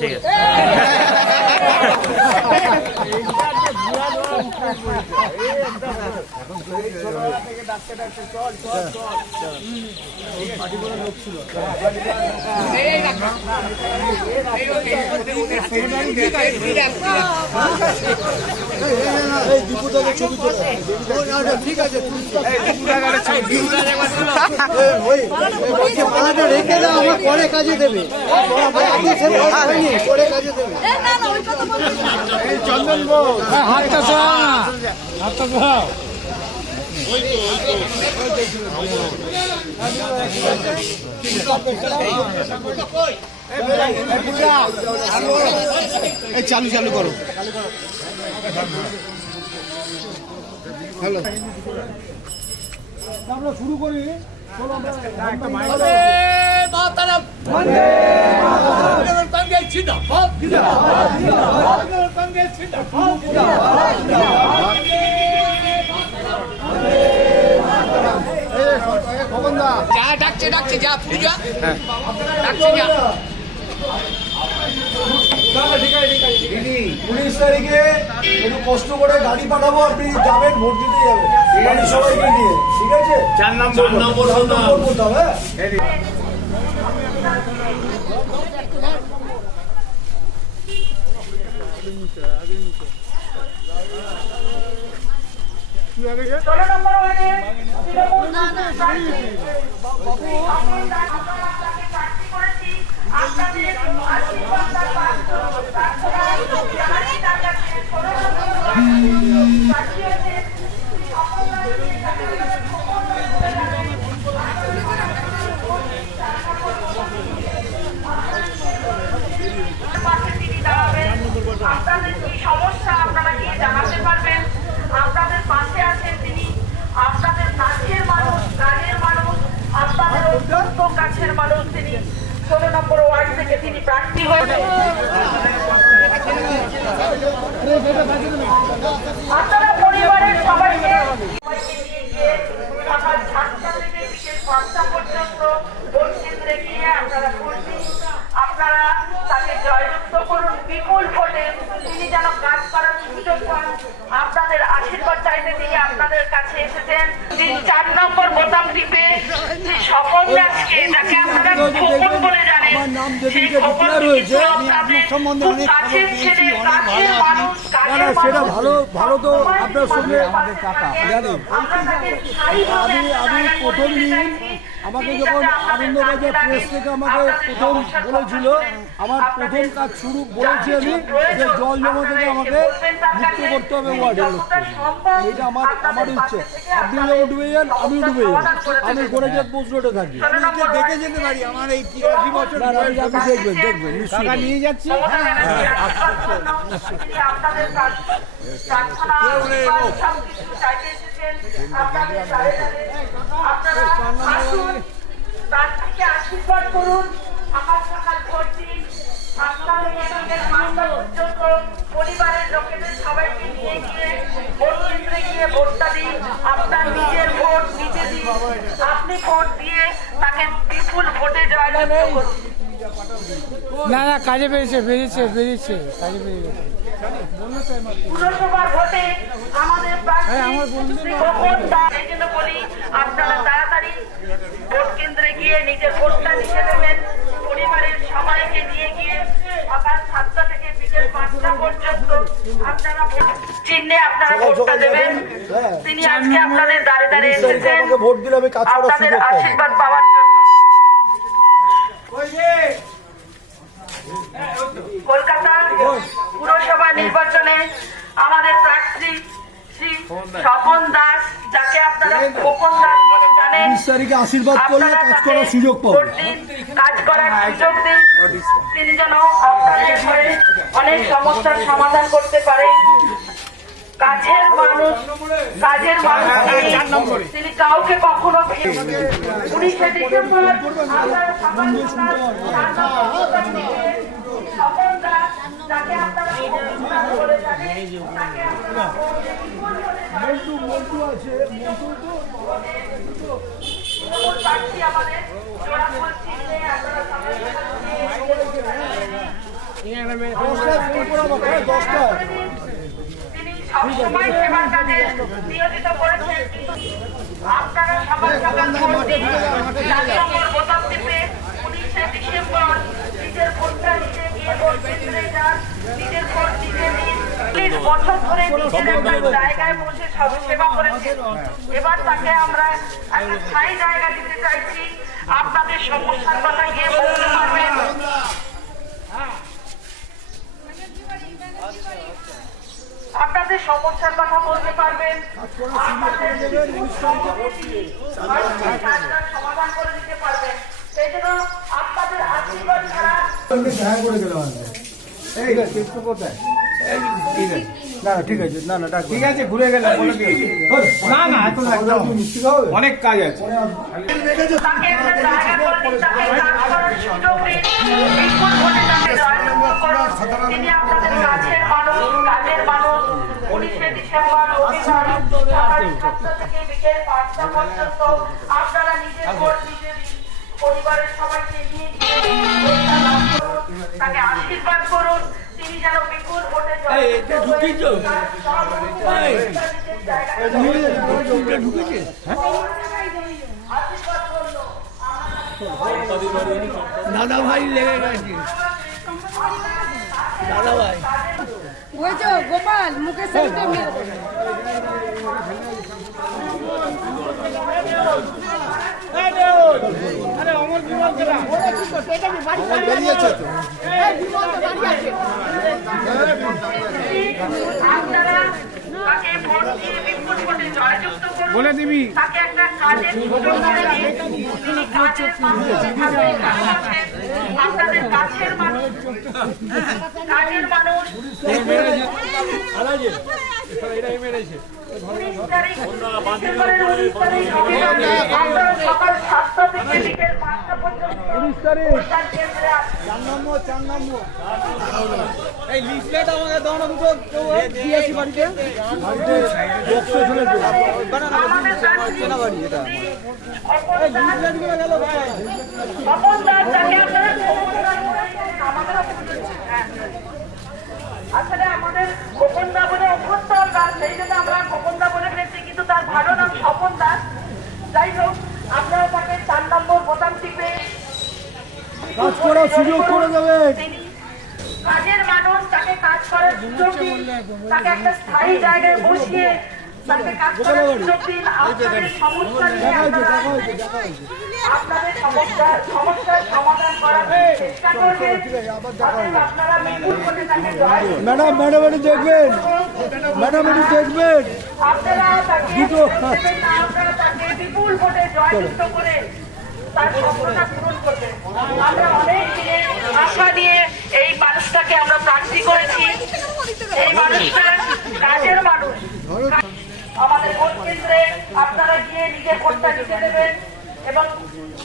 ঠিক আছে। ঠিক আছে রেখে দাও, আমার পরে কাজে দেবে, পরে কাজে দেবে। চন্দন হাতটা হাতটা চালু চালু করো। হ্যালো, আমরা শুরু করি। ডাকছে ডাকছে যা পূজা ডাকছে যা। 19 তারিখে একটু কষ্ট করে গাড়ি পাঠাবো, আপনি যাবেন, ভোট দিতে যাবেন বাড়ির সবাইকে নিয়ে, ঠিক আছে? 4 নম্বর বলতে হবে। আপনাদের কি সমস্যা আপনারা গিয়ে জানাতে পারবেন। আপনাদের পাশে আছেন তিনি, আপনাদের কাছের মানুষ, গানের মানুষ, আপনাদের অত্যন্ত কাছের মানুষ তিনি। 16 নম্বর ওয়ার্ড থেকে তিনি প্রার্থী হয়েছেন। আপনারা পরিবারের সবাইকে সকাল 7টা থেকে বিকেল 5টা পর্যন্ত ভোট কেন্দ্রে গিয়ে আপনারা করবেন। আপনারা তাকে জয়যুক্ত করুন বিপুল ভোটে, তিনি যেন কাজ করার সুযোগ পান। আপনাদের আশীর্বাদ চাইতে তিনি আপনাদের কাছে এসেছেন। তিনি 4 নম্বর বোতাম টিপে যে স্বপন দাসকে, যাকে আপনারা খোকন বলে জানেন, সেই খোকন কিন্তু আপনাদের খুব কাছের ছেলে, কাছের মানুষ, কাছের সেটা ভালো ভালো তো আপনার সঙ্গে আমাদের কাকা জানেন। আমি প্রথম দিন আমাকে যখন আনন্দবাজার প্রেস থেকে আমাকে প্রথম বলেছিল, আমার প্রথম কাজ শুরু বলেছি আমি যে জল জমা থেকে আমাকে মুক্ত করতে হবে ওয়ার্ডের লোককে। এইটা আমার ইচ্ছে। আপনি যখন ডুবে যান আমিও ডুবে যান, আমি করে যে পোস্ট রোডে থাকি, দেখে যেতে পারি আমার এই 83 বছর আপনি দেখবেন দেখবেন টাকা নিয়ে যাচ্ছি। আশীর্বাদ করুন, সকাল সকাল ভোট দিন। পরিবারের লোকেদের সবাইকে নিয়ে গিয়ে ভোট কেন্দ্রে গিয়ে ভোটটা দিন। আপনার নিজের ভোট নিজে দিন। আপনি ভোট দিয়ে তাকে বিপুল ভোটে জয়যুক্ত করুন। না না, কাজে বেরিয়েছে কাজে বেরিয়েছে। পুরসভার ভোটে আমাদের এই জন্য বলি, আপনারা তাড়াতাড়ি ভোট কেন্দ্রে গিয়ে নিজের ভোটটা নিয়ে দেবেন। পরিবারের সবাইকে নিয়ে গিয়ে সকাল 7টা থেকে বিকেল 5টা পর্যন্ত আপনারা চিহ্নে আপনারা ভোটটা দেবেন। তিনি আজকে আপনাদের দাঁড়ে দাঁড়িয়ে এসেছেন ভোট দিলে আমি কাজ করার আপনাদের সুযোগ পাবো। আশীর্বাদ পাওয়ার জন্য। কলকাতা পুরসভা নির্বাচনে আমাদের প্রার্থী শ্রী স্বপন দাস, যাকে আপনারা খোকন দাস বলে জানেন, 20 তারিখে আশীর্বাদ করলে কাজ করার সুযোগ পাবো। কাজ করার সুযোগ দিন। তিনি যেন আপনাদের হয়ে অনেক সমস্যার সমাধান করতে পারে। কাজের মানুষ তিনি কাউকে কখনো 19শে ডিসেম্বর আপনারা সকাল স্বপন দাস, যাকে আপনারা বলে জানেন, তাকে আপনারা প্রার্থী আমাদের জোড়াফুল চিহ্নে আপনারা দশটায় ফোন করে আমাকে, হ্যাঁ, 10টায়। তিনি সবসময় সেবার কাজে নিয়োজিত করেছেন, কিন্তু আপনারা সকাল সকাল ভোট দিন, 4 নম্বর বোতাম টিপে 19শে ডিসেম্বর নিজের ভোটটা নিজে গিয়ে ভোট কেন্দ্রে যান, নিজের ভোট নিজে দিন। 30 বছর ধরে নিজের একটা জায়গায় বসে সেবা করেছেন, এবার তাকে আমরা একটা স্থায়ী জায়গা দিতে চাইছি। আপনাদের সমস্যার কথা গিয়ে বলতে পারবেন, আপনাদের সমস্যার কথা বলতে পারবেন, আপনাদের সমাধান করে দিতে পারবেন। সেই জন্য আপনাদের আশীর্বাদ ছাড়া দেখা করে গেলাম এই একটু কোথায় না ঠিক আছে না না ঠিক আছে ঘুরে গেলাম বলে দিও। না না এত লাগবে অনেক কাজ আছে। তাকে একটা জায়গা করে দিন, তাকে কাজ করার সুযোগ দিন, বিপুল ভোটে তাকে জয়যুক্ত করুন। তিনি আপনাদের কাছের মানুষ, কাজের মানুষ। 19শে ডিসেম্বর রবিবার সকাল 7টা থেকে বিকেল 5টা পর্যন্ত আপনারা নিজের ভোট নিজে দিন, পরিবারের সবাইকে নিয়ে গিয়ে ভোটটা লাভ করুন, তাকে আশীর্বাদ করুন। তিনি যেন বিপুল ভোটে জয়যুক্ত হয়ে তার সব নিজের জায়গায় ঢুকেছে আশীর্বাদ করুন। দাদা ভাই লেগে গেছে দাদা ভাই বুঝছো গোপাল মুখের সাথে আপনারা তাকে ভোট দিয়ে বিপুল ভোটে জয়যুক্ত করুন, বলে দিবি তাকে একটা কাজের সুযোগ করে দিন। তিনি কাজের মানুষের সাথে আছেন, আপনাদের কাছের মানুষ, কাজের মানুষ। 19 তারিখ ডিসেম্বরের 19 তারিখ রবিবার আপনারা সকাল 7টা থেকে বিকেল 5টা পর্যন্ত ভোটদান কেন্দ্রে আসুন। 4 নম্বর এই লিফলেট আমাকে দাও না দুটো দিয়েছি বাড়িতে বাড়িতে বক্সে ফেলেছে আমাদের চেনা বাড়ি এটা তপন দাস যাকে আপনারা আমাদের আসলে আমাদের গোপনদা বলে অভ্যস্ত আমরা, সেই জন্য আমরা গোপনদা বলে ফেলেছি, কিন্তু তার ভালো নাম স্বপন দাস। যাই হোক, আপনারা তাকে 4 নম্বর বোতাম টিপে কাজ করার সুযোগ করে দেবে তিনি কাজের মানুষ, তাকে কাজ করার সুযোগ দিন, তাকে একটা স্থায়ী জায়গায় বসিয়ে তাকে কাজ করার সুযোগ দিন। আপনাদের সমস্যা নিয়ে আপনারা আপনাদের সমস্যার সমাধান করার চেষ্টা করবেন। অতএব আপনারা বিপুল ভোটে তাকে জয় করুন। ম্যাডাম ম্যাডাম এটি দেখবেন ম্যাডাম এটি দেখবেন আপনারা তাকে দেবেন না, আপনারা তাকে বিপুল ভোটে জয়যুক্ত করে তার স্বপ্নটা পূরণ করবেন। আমরা অনেক দিনে আশা নিয়ে এই মানুষটাকে আমরা প্রার্থী করেছি। এই মানুষটা কাজের মানুষ। আমাদের ভোট কেন্দ্রে আপনারা গিয়ে নিজের ভোটটা দিতে দেবেন এবং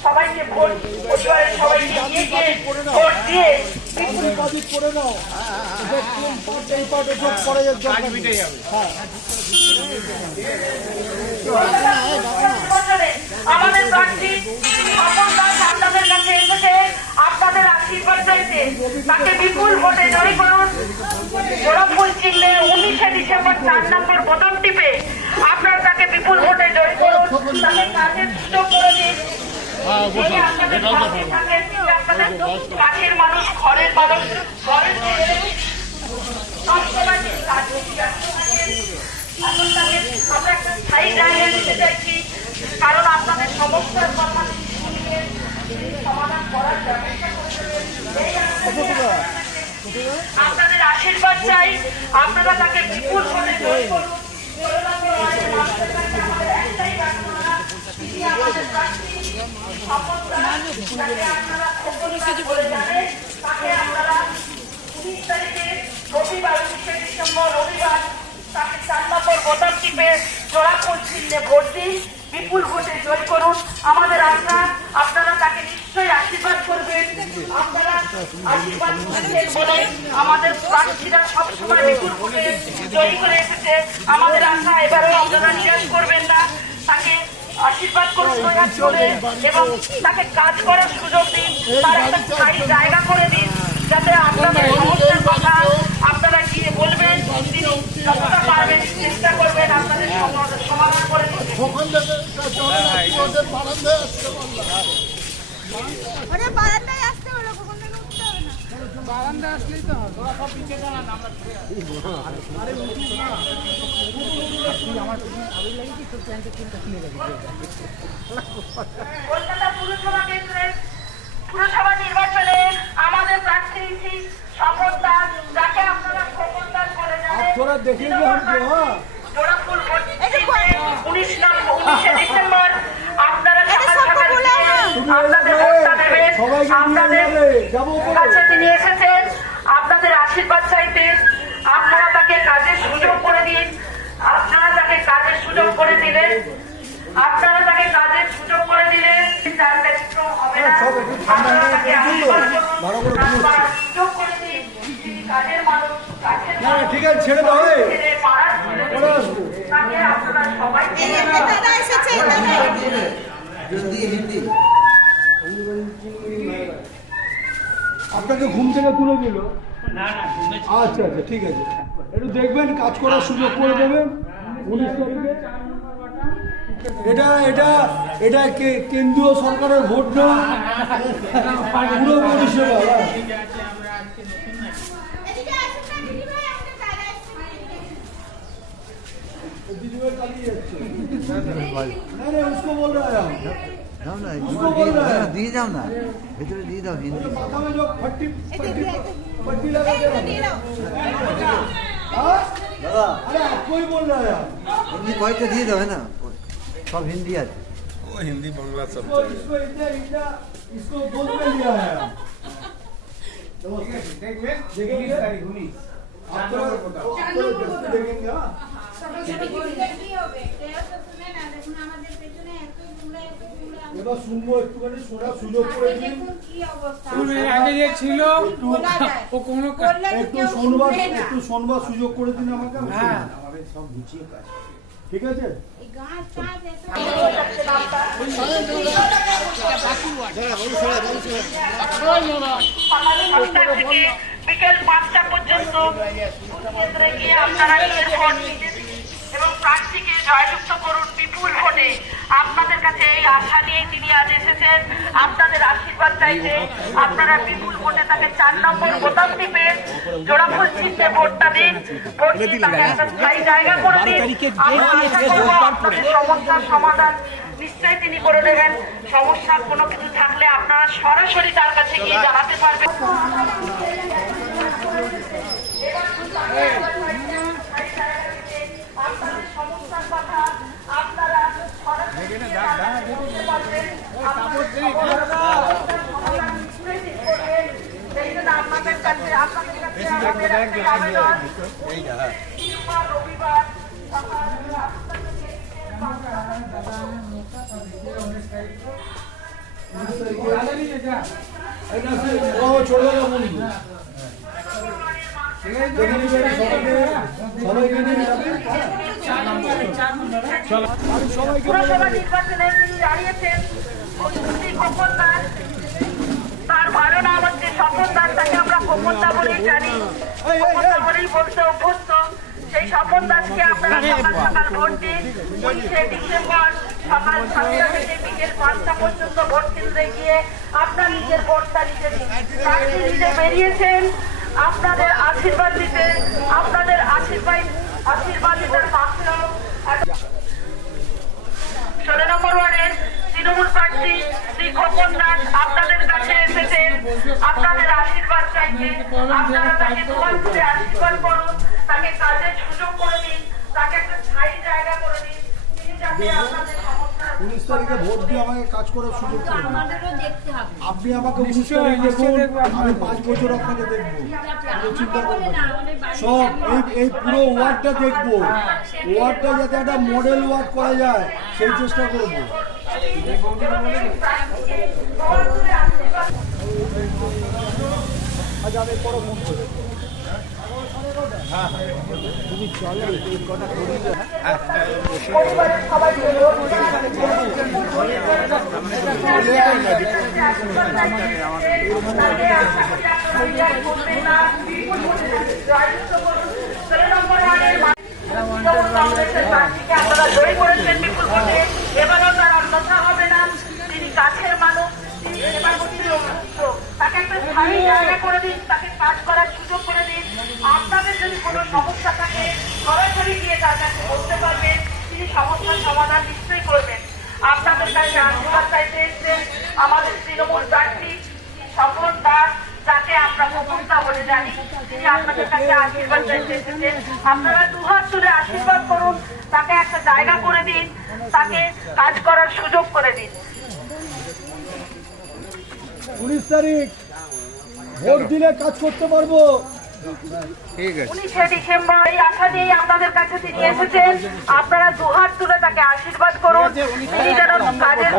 সবাইকে ভোট, পরিবারের সবাইকে নিয়ে গিয়ে ভোট দিয়ে কাজই করে নাও যে কোন পার্ট এই পার্টে সব পরে দরকার নেই। হ্যাঁ আমাদের প্রার্থী স্বপন দাস আপনাদের কাছে এসেছে আপনাদের আশীর্বাদ চাইতে। তাকে বিপুল ভোটে জয়ী করুন। গোলাপফুল চিহ্নে 19শে ডিসেম্বর 4 নম্বর বোতাম টিপে আপনারা তাকে বিপুল ভোটে জয়ী করুন, তাকে কাজের সুযোগ করে দিন। তিনি আপনাদের পাশে থাকেন, তিনি আপনাদের কাছের মানুষ, ঘরের মানুষ, ঘরের সবসময় তিনি কাজ করতে থাকেন। এখন তাকে আমরা একটা স্থায়ী জায়গায় দিতে চাইছি, কারণ আপনাদের সমস্যার কথা শুনলে তিনি সমাধান করার ব্যবস্থা করবেন। এই আপনাদের আশীর্বাদ চাই, আপনারা তাকে বিপুল ভোটে জয়ী করুন। মানুষের কাছে আমাদের একটাই প্রার্থনা, তিনি আমাদের প্রার্থী স্বপন দাস, তাকে আপনারা খবর বলে জানেন। তাকে আপনারা 19 তারিখে রবিবার 19শে ডিসেম্বর রবিবার তাকে 4 নম্বর বোতাম টিপে জোড়াফুল চিহ্নে ভোট দিন, বিপুল ভোটে জয় করুন। আমাদের আশা আপনারা তাকে নিশ্চয়ই আশীর্বাদ করবেন। আপনারা আশীর্বাদ করছেন বলে আমাদের প্রার্থীরা সবসময় বিপুল ভোটে জয়ী করে এসেছে। আমাদের আশা এবারেও আপনারা নিরাশ করবেন না, তাকে আশীর্বাদ করুন প্রয়াস করে এবং তাকে কাজ করার সুযোগ দিন, তার একটা স্থায়ী জায়গা করে দিন, যাতে আপনাদের সমস্যার কথা আপনারা গিয়ে বলবেন, তিনি যতটা পারবেন চেষ্টা করবেন আপনাদের সমাধান করে দেবেন। ওরে বারান্দায় আসতে হলো, কখন থেকে উঠতে হবে না। বারান্দা আসলেই তো হবে। কলকাতা পুরসভা কেন্দ্রের পুরসভা নির্বাচনে আমাদের প্রার্থী শপথ দান, যাকে আপনারা শপথ দান করে জানেন। थोड़ा देखेंगे हमको। हाँ জোড়াফুল ভোট দিতে 19 ডিসেম্বর আপনারা সকাল সকাল গিয়ে আপনাদের ভোটটা দেবেন। আপনাদের কাছে তিনি এসেছেন আপনাদের আশীর্বাদ চাইতে। আপনারা তাকে কাজের সুযোগ করে দিন। আপনারা তাকে কাজের সুযোগ করে দিলেন। আপনারা তাকে কাজের সুযোগ করে দিলেন। তার ব্যতিক্রম হবে না। আপনারা তাকে আশীর্বাদ করুন, কাজ করার সুযোগ করে দিন। তিনি কাজের মানুষ, কাজের মানুষ। ঠিক আছে, ছেড়ে দাও। ছেড়ে পাড়ার ছেড়ে দিন। তাকে আপনারা সবাই এই একটা দাদা এসেছে, দাদা। আপনাকে ঘুম থেকে তুলে দিল? আচ্ছা আচ্ছা, ঠিক আছে, একটু দেখবেন, কাজ করার সুযোগ করে দেবেন 19 তারিখে। এটা এটা এটা কেন্দ্রীয় সরকারের ভোট না, পুরো পরিষেবা। এদিকে আসুন না, দিদি ভাই, একটা দাদা এসেছে। দিদিভাই চালিয়ে যাচ্ছে। না না, उसको बोल रहा है। जाओ ना उसको बोल रहा है। दिए जाओ ना भीतर दिए जाओ हिंदी माथा में जो पट्टी लगा दे रहा দিয়ে है। দাও। हाँ? अरे आपको ही बोल रहा है। हिंदी कोई तो दिए दो है ना सब हिंदी है हिंदी बांग्ला सब इसको इसको बोल में लिया है। দেখবেন देखेंगे 19 তারিখ 19 आप तो देखेंगे। हाँ কি হবে? কেউ তো শুনে না, দেখুন আমাদের পেছনে এত দূরে এবার শুনবো, একটুখানি শোনার সুযোগ করে দিন। দেখুন কি অবস্থা। এর আগে যে ছিল বলা যায়। ও কোনো বললে তো একটু কেউ শোনবার শুনবে না। একটু শোনবার সুযোগ করে দিন আমাকে। আমি হ্যাঁ। শুনবো। আমাদের সব গুছিয়ে কাজ ঠিক আছে। এই গাছ টাছ এত সকাল 6টা থেকে বিকেল 5টা পর্যন্ত কেন্দ্রে গিয়ে আপনারা নিজের ভোট দিতে দিন এবং প্রার্থীকে জয়যুক্ত করুন বিপুল ভোটে। আপনাদের কাছে এই আশা নিয়ে তিনি আজ এসেছেন আপনাদের আশীর্বাদ চাইতে। আপনারা বিপুল ভোটে তাকে 4 নম্বর বোতাম টিপে জোড়াফুল চিহ্নে ভোটটা দিন। ভোট দিয়ে তাকে একটা স্থায়ী জায়গা করে দিন। আমরা আশা করবো আপনাদের সমস্যার সমাধান নিশ্চয়ই তিনি করে দেবেন। সমস্যা কোনো কিছু থাকলে আপনারা সরাসরি তার কাছে গিয়ে জানাতে পারবেন। আপনাদের সমস্যার কথা আপনারা সরাসরি গিয়ে তার কাছে বলতে পারবেন। আপনাদের সমাধান নিশ্চয়ই তিনি করবেন। সেই জন্য আপনাদের কাছে আমাদের একটা আবেদন, রবিবার সকাল 8টা থেকে ऐसा से वो छोड़ दो बोली। देखिए मेरे सबाई के नहीं পুরসভা নির্বাচনে তিনি দাঁড়িয়েছেন শ্রী খোকনদার। তার ভালো নাম হচ্ছে স্বপনদার, তাকে আমরা খোকনদা বলেই জানি, খোকনদা বলেই বলতে অভ্যস্ত। সেই স্বপন দাসকে আপনারা সকাল সকাল ভোট দিন। 19 ডিসেম্বর সকাল 7টা থেকে বিকেল 5টা পর্যন্ত ভোট কেন্দ্রে গিয়ে আপনার নিজের ভোটটা দিতে দিন। প্রার্থী নিজে বেরিয়েছেন আপনাদের আশীর্বাদ দিতে। আপনাদের আশীর্বাদিতের পাত্র 16 নম্বর ওয়ার্ডের তৃণমূল প্রার্থী শ্রী খোকন দাস আপনাদের কাছে এসেছেন আপনাদের আশীর্বাদ চাইতে। আপনারা তাকে দোয়া করে আশীর্বাদ করুন, তাকে কাজের সুযোগ করে দিন, তাকে একটা স্থায়ী জায়গা করে দিন। তিনি যাতে আপনাদের সমস্যা 19 তারিখে ভোট দিয়ে আমাকে কাজ করার সুযোগ করে দিন। আমাদেরও দেখতে হবে। আপনি আমাকে 19 তারিখ দেখুন, আমি 5 বছর আপনাকে দেখবো। কোনো চিন্তা করবেন না। সব এই পুরো ওয়ার্ডটা দেখবো। ওয়ার্ডটা যাতে একটা মডেল ওয়ার্ড করা যায় সেই চেষ্টা করবো। আজ আমি বড় ফোন করে পরিবারের সবাইকে আপনারা জয়ী করেছেন বিপুল ভোটে, এবারও তার অন্যথা হবে না। তিনি কাছের মানুষ, তিনি সেবামূর্তির অভিযুক্ত, তাকে একটা স্থায়ী জায়গা করে দিন, তাকে কাজ করার সুযোগ করে দিন। আপনাদের যদি কোনো সমস্যা থাকে সরাসরি গিয়ে তার কাছে বলতে পারবেন, তিনি সমস্যার সমাধান নিশ্চয়ই করবেন। আপনাদের কাছে আশীর্বাদ চাইতে এসেছেন আমাদের তৃণমূল প্রার্থী স্বপন দাস, যাকে আমরা খোকনদা বলে জানি, তিনি আপনাদের কাছে আশীর্বাদ চাইতে এসেছেন। আপনারা দুহাত তুলে আশীর্বাদ করুন, তাকে একটা জায়গা করে দিন, তাকে কাজ করার সুযোগ করে দিন। 19 তারিখ ভোট দিলে কাজ করতে পারবো। 19শে ডিসেম্বর এই আশা নিয়ে আপনাদের কাছে তিনি এসেছেন। আপনারা দুহাত তুলে তাকে আশীর্বাদ করুন, তিনি যেন কাজের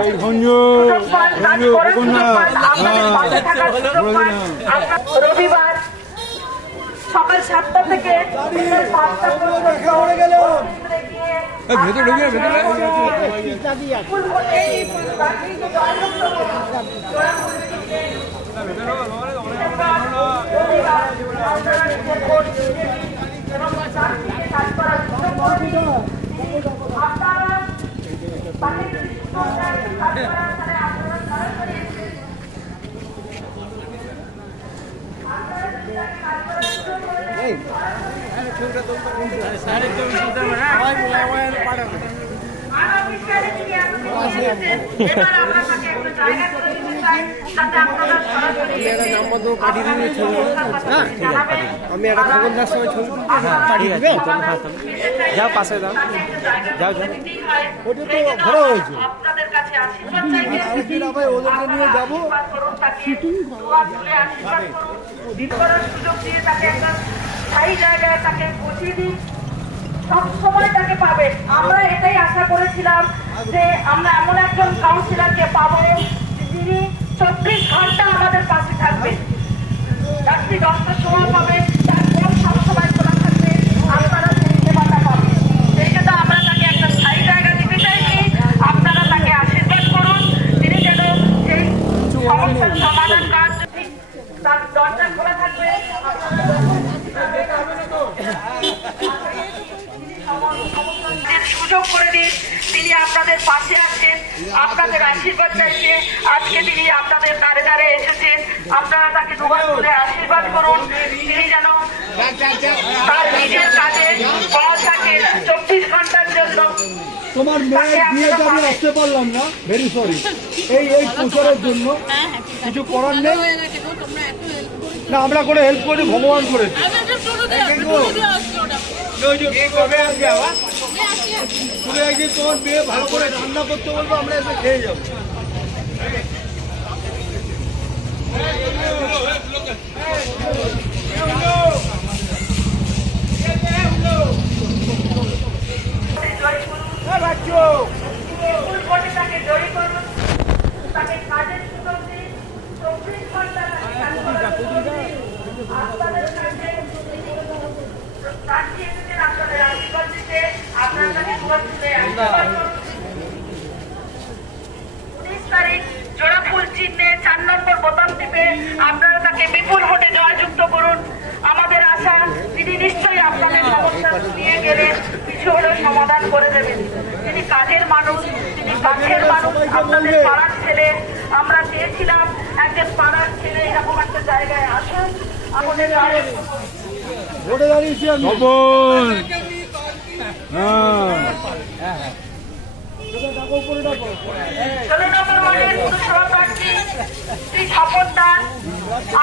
সুযোগ পান, কাজ করার সুযোগ পান, আপনাদের পাশে থাকার সুযোগ পান। রবিবার সকাল 7টা থেকে 5টা পর্যন্ত এবার আমরা তাকে একটু জায়গা করে দিতে চাই, যাতে আপনারা সরাসরি আমি একটা খবরদার সময় ছবি পাঠিয়ে দিবে যাও পাশে দাও যাও যাও ওটা তো ঘোরা হয়েছে। আপনাদের কাছে আশীর্বাদ চাইতে আরেকদিন আবার ওদেরকে নিয়ে যাবো। আশীর্বাদ করুন, তাকে দোয়া তুলে আশীর্বাদ করুন, দিন করার সুযোগ দিয়ে তাকে একটা স্থায়ী জায়গায় তাকে পৌঁছে দিন, সবসময় তাকে পাবেন। আমরা এটাই আশা করেছিলাম যে আমরা এমন একজন কাউন্সিলরকে পাবো যিনি 24 ঘন্টা আমাদের পাশে থাকবেন, রাত্রি 10টার সময় পাবেন, তার ফোন সবসময় খোলা থাকবে, আপনারা সেই সেবাটা পাবেন। সেই জন্য আমরা তাকে একটা স্থায়ী জায়গা দিতে চাইছি। আপনারা তাকে আশীর্বাদ করুন, তিনি যেন সেই সমস্যার সমাধান কাজ তার দরজা খোলা থাকবে। সুযোগ করে দিন, তিনি আপনাদের পাশে আছেন, আপনাদের আশীর্বাদ চাইছে। আজকে তিনি আপনাদের দ্বারে দ্বারে এসেছেন, আপনারা তাকে দুবার তুলে আশীর্বাদ করুন, তিনি যেন তার নিজের কাজে বল থাকে 24 ঘন্টার জন্য। তোমার মেয়ের বিয়েতে আমি আসতে পারলাম না, ভেরি সরি। এই প্রচারের জন্য কিছু করার নেই না, আমরা করে হেল্প করি, ভগবান করেছে। তুমি একদিন তোমার মেয়ে ভালো করে রান্না করতে বলবো, আমরা এসে খেয়ে যাবো। তাকে জয়ী করুন, তাকে কাজের সুযোগ দিন, 24 ঘন্টা আপনাদের কাছে প্রার্থী এসেছেন আপনাদের আশীর্বাদ দিতে। আপনারা তাকে দুবার তুলে আশীর্বাদ করুন। 19 তারিখ জোড়া ফুল চিহ্নে 4 নম্বর বোতাম টিপে আপনারা তাকে বিপুল ভোটে জয়যুক্ত করুন। আমাদের আশা তিনি নিশ্চয়ই আপনাদের সমস্যা নিয়ে গেলে কিছু হলেও সমাধান করে দেবেন। তিনি কাজের মানুষ, তিনি কাছের মানুষ, আপনাদের পাড়ার ছেলে। আমরা চেয়েছিলাম একজন পাড়ার ছেলে এরকম একটা জায়গায় আসুন, আমাদের ভোটে দাঁড়িয়েছি আমি।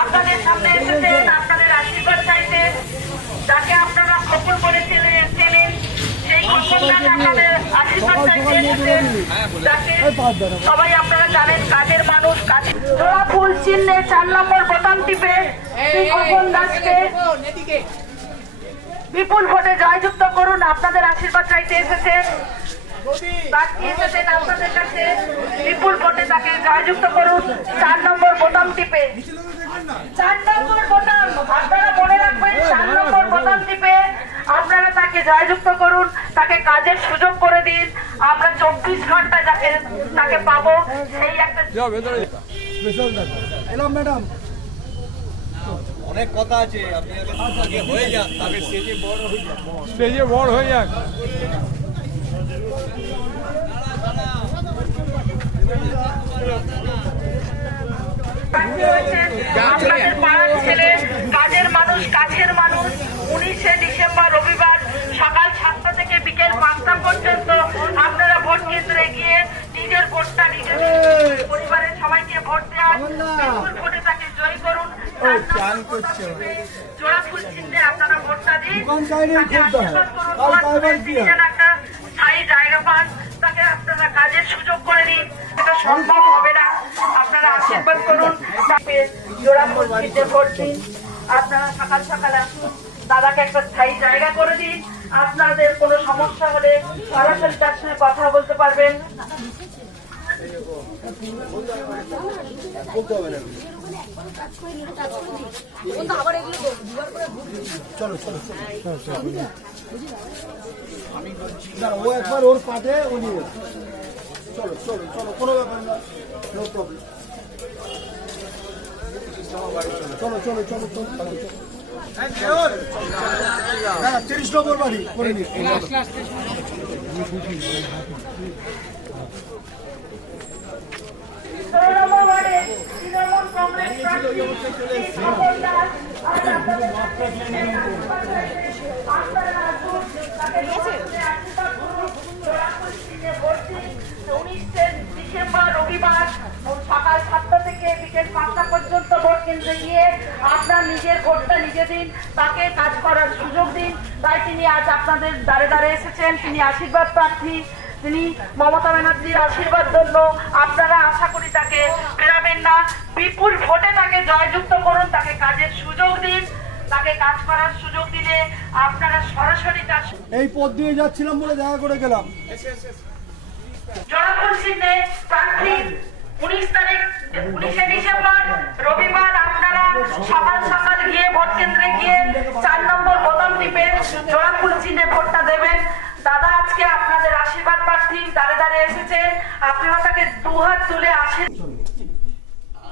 আপনাদের সামনে এসেছেন আপনাদের আশীর্বাদ চাইতে, যাকে আপনারা খোকন বলে চেনেন, সেই খোকন আপনাদের আশীর্বাদ চাইতে এসেছেন, যাকে সবাই আপনারা জানেন কাজের মানুষ। জোড়া ফুল চিহ্নে 4 নম্বর বোতাম টিপে সেই খোকন দাসকে বিপুল ভোটে জয়যুক্ত করুন। আপনাদের আশীর্বাদ চাইতে এসেছেন, আপনাদের কাছে বিপুল ভোটে তাকে জয়যুক্ত করুন। 4 নম্বর বোতাম টিপে, 4 নম্বর বোতাম আপনারা মনে রাখবেন, 4 নম্বর নম্বর বোতাম টিপে আপনারা তাকে জয়যুক্ত করুন, তাকে কাজের সুযোগ করে দিন। আমরা 24 ঘন্টা তাকে পাবো সেই একটা স্পেশাল দেখা এলাম ম্যাডাম। অনেক কথা আছে, আপনি আগে হয়ে যান, তাকে স্টেজে বড় হয়ে যান। স্টেজে বড় হয়ে যাক। আপনাদের পাড়ার ছেলে, কাজের মানুষ, কাছের মানুষ, 19শে ডিসেম্বর রবিবার সকাল 7টা থেকে বিকেল 5টা পর্যন্ত আপনারা ভোট কেন্দ্রে গিয়ে নিজের ভোটটা নিজের পরিবারের সবাইকে ভোট দেওয়ার বিপুল ভোটে তাকে জয়ী করুন। জোড়া ফুল চিহ্নে আপনারা ভোটটা দিন, তাকে আশীর্বাদ করুন, তিনি যেন একটা স্থায়ী জায়গা পান, তাকে আপনারা কাজের সুযোগ করে দিন। এটা সম্ভব হবে না, আপনারা আশীর্বাদ করুন, তাকে জোড়া ফুল চিহ্নে ভোট দিন। আপনারা সকাল সকাল আসুন, দাদাকে একটা স্থায়ী জায়গা করে দিন। আপনাদের কোনো সমস্যা হলে সরাসরি তার সঙ্গে কথা বলতে পারবেন। না ও একবার ওর পাটে ও নিয়ে চলো চলো চলো, কোনো ব্যাপার না, নো প্রবলেম। চলো চলো চলো চলো হ্যাঁ 30 নম্বর বাড়ি করে নি। তৃণমূল কংগ্রেস প্রার্থী স্বপন দাস আপনারা আসুন, তাকে আশীর্বাদ করুন, জোড়া ফুল চিহ্নে ভোট দিন। 19শে ডিসেম্বর রবিবার সকাল 7টা থেকে বিকেল 5টা পর্যন্ত ভোট কেন্দ্রে গিয়ে আপনার নিজের ভোটটা নিজে দিন, তাকে কাজ করার সুযোগ দিন। তাই তিনি আজ আপনাদের দ্বারে দ্বারে এসেছেন, তিনি আশীর্বাদ প্রার্থী, তিনি মমতা ব্যানার্জির আশীর্বাদ জন্য। আপনারা আশা করি তাকে ফেরাবেন না, বিপুল ভোটে তাকে জয়যুক্ত করুন, তাকে কাজের সুযোগ দিন। তাকে কাজ করার সুযোগ দিলে আপনারা সরাসরি তার এই পথ দিয়ে যাচ্ছিলাম বলে দেখা করে গেলাম। জনগণ চিহ্নে প্রার্থী 19শে ডিসেম্বর রবিবার আপনারা সকাল সকাল গিয়ে ভোট কেন্দ্রে গিয়ে 4 নম্বর বোতাম টিপে জোড়া ফুল চিহ্নে ভোটটা দেবেন। দাদা আজকে আপনাদের আশীর্বাদ প্রার্থী দ্বারে দ্বারে এসেছে, আপনারা তাকে দুহাত তুলে আশীর্বাদ।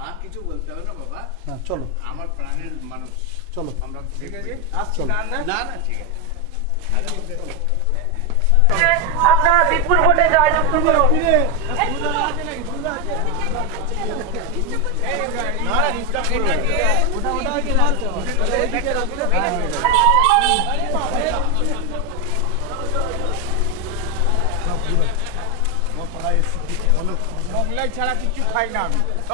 আর কিছু বলতে হবে না বাবা, হ্যাঁ চলো আমার প্রাণের মানুষ। চলো আমরা ঠিক আছে না না ঠিক আছে। আপনারা বিপুল ভোটে জয়যুক্ত করুন। মোগলাই ছাড়া কিছু খাই না আমি।